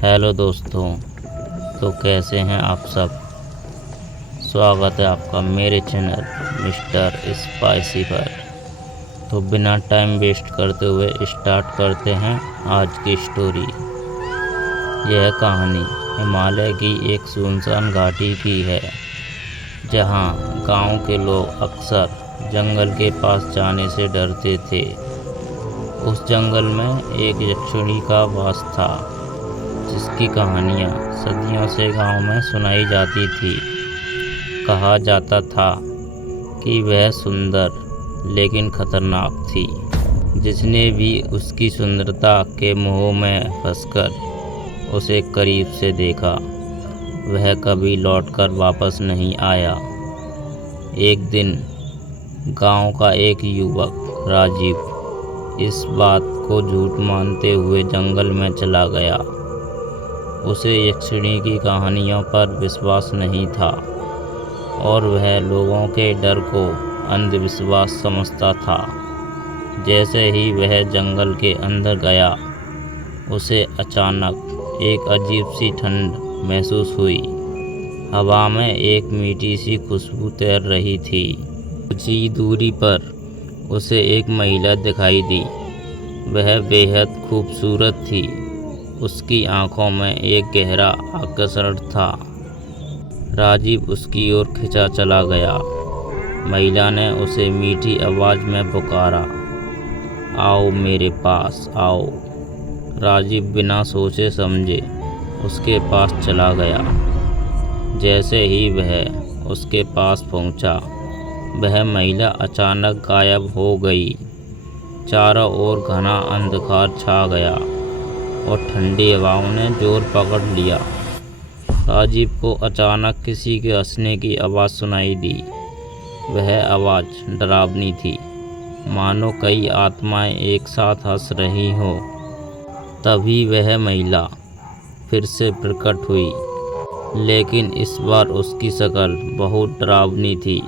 Hello दोस्तों, तो कैसे हैं आप सब। स्वागत है आपका मेरे चैनल मिस्टर स्पाइसी पर। तो बिना टाइम वेस्ट करते हुए स्टार्ट करते हैं आज की स्टोरी। यह कहानी हिमालय की एक सुनसान घाटी की है, जहां गांव के लोग अक्सर जंगल के पास जाने से डरते थे। उस जंगल में एक यक्षिणी का वास था, जिसकी कहानियाँ सदियों से गांव में सुनाई जाती थी। कहा जाता था कि वह सुंदर लेकिन खतरनाक थी। जिसने भी उसकी सुंदरता के मोह में फंसकर उसे करीब से देखा, वह कभी लौटकर वापस नहीं आया। एक दिन गांव का एक युवक राजीव इस बात को झूठ मानते हुए जंगल में चला गया। उसे यक्षिणी की कहानियों पर विश्वास नहीं था और वह लोगों के डर को अंधविश्वास समझता था। जैसे ही वह जंगल के अंदर गया, उसे अचानक एक अजीब सी ठंड महसूस हुई। हवा में एक मीठी सी खुशबू तैर रही थी। कुछ ही दूरी पर उसे एक महिला दिखाई दी। वह बेहद खूबसूरत थी। उसकी आंखों में एक गहरा आकर्षण था। राजीव उसकी ओर खिंचा चला गया। महिला ने उसे मीठी आवाज में पुकारा, आओ मेरे पास आओ। राजीव बिना सोचे समझे उसके पास चला गया। जैसे ही वह उसके पास पहुंचा, वह महिला अचानक गायब हो गई। चारों ओर घना अंधकार छा गया और ठंडी हवाओं ने जोर पकड़ लिया। राजीव को अचानक किसी के हंसने की आवाज़ सुनाई दी। वह आवाज़ डरावनी थी, मानो कई आत्माएं एक साथ हंस रही हों। तभी वह महिला फिर से प्रकट हुई, लेकिन इस बार उसकी शक्ल बहुत डरावनी थी।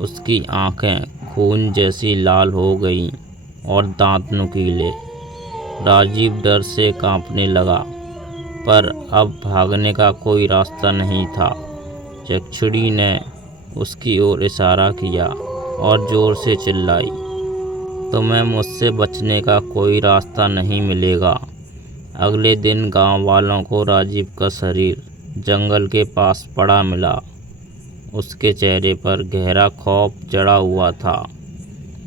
उसकी आंखें खून जैसी लाल हो गईं और दांत नुकीले। राजीव डर से कांपने लगा, पर अब भागने का कोई रास्ता नहीं था। यक्षिणी ने उसकी ओर इशारा किया और जोर से चिल्लाई, तुम्हें मुझसे बचने का कोई रास्ता नहीं मिलेगा। अगले दिन गांव वालों को राजीव का शरीर जंगल के पास पड़ा मिला। उसके चेहरे पर गहरा खौफ जड़ा हुआ था,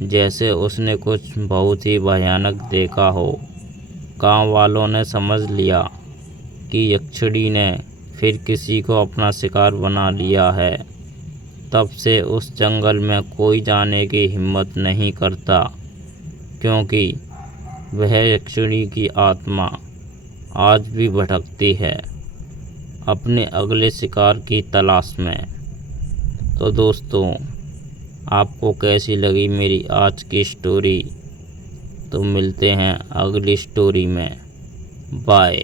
जैसे उसने कुछ बहुत ही भयानक देखा हो। गांव वालों ने समझ लिया कि यक्षिणी ने फिर किसी को अपना शिकार बना लिया है। तब से उस जंगल में कोई जाने की हिम्मत नहीं करता, क्योंकि वह यक्षिणी की आत्मा आज भी भटकती है अपने अगले शिकार की तलाश में। तो दोस्तों, आपको कैसी लगी मेरी आज की स्टोरी? तो मिलते हैं अगली स्टोरी में। बाय।